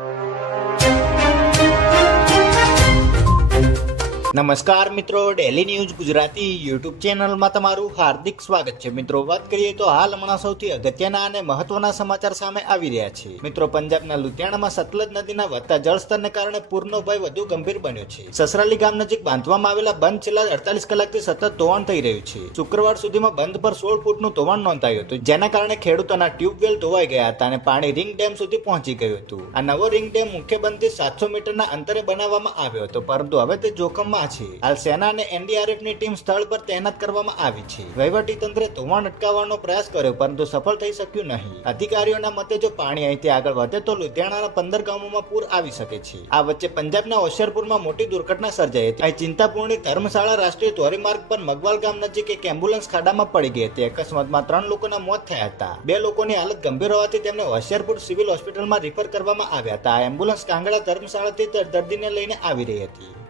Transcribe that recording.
you. નમસ્કાર મિત્રો daily news Gujarati YouTube ચેનલમાં તમારું હાર્દિક સ્વાગત છે. મિત્રો, વાત કરીએ તો હાલ હમણાં સૌથી અગત્યના અને મહત્વના સમાચાર સામે આવી રહ્યા છે. મિત્રો, પંજાબના લુધિયાણામાં સતલજ નદીના વધતા જળસ્તરને કારણે પૂરનો ભય વધુ ગંભીર બન્યો છે. સસરાલી ગામ નજીક બાંધવામાં આવેલા બંધ છેલ્લા અડતાલીસ કલાકથી સતત ધોવાણ થઈ રહ્યું છે. શુક્રવાર સુધીમાં બંધ પર સોળ ફૂટનું ધોવાણ નોંધાયું હતું, જેના કારણે ખેડૂતોના ટ્યુબવેલ ધોવાઈ ગયા હતા અને પાણી રિંગ ડેમ સુધી પહોંચી ગયું હતું. આ નવો રિંગ ડેમ મુખ્ય બંધથી સાતસો મીટરના અંતરે બનાવવામાં આવ્યો હતો, પરંતુ હવે તે જોખમમાં છે. હાલ સેના અને એનડીઆરએફની ટીમ સ્થળ પર તૈનાત કરવામાં આવી છે. વહીવટી તંત્રે ધોવાણ અટકાવવાનો પ્રયાસ કર્યો, પરંતુ સફળ થઈ શક્યું નહીં. અધિકારીઓના મતે જો પાણી અહીંથી આગળ વધે તો લુધિયાણાના પંદર ગામોમાં પૂર આવી શકે છે. આ વચ્ચે પંજાબના હોશિયારપુરમાં મોટી દુર્ઘટના સર્જાઈ હતી. અહીં ચિંતાપૂર્ણી ધર્મશાળા રાષ્ટ્રીય ધોરીમાર્ગ પર મગવાલ ગામ નજીક એક એમ્બ્યુલન્સ ખાડામાં પડી ગઈ હતી. અકસ્માતમાં ત્રણ લોકોના મોત થયા હતા. બે લોકોની હાલત ગંભીર હોવાથી તેમને હોશિયારપુર સિવિલ હોસ્પિટલમાં રિફર કરવામાં આવ્યા હતા. આ એમ્બ્યુલન્સ કાંગડા ધર્મશાળાથી દર્દીને લઈને આવી રહી હતી.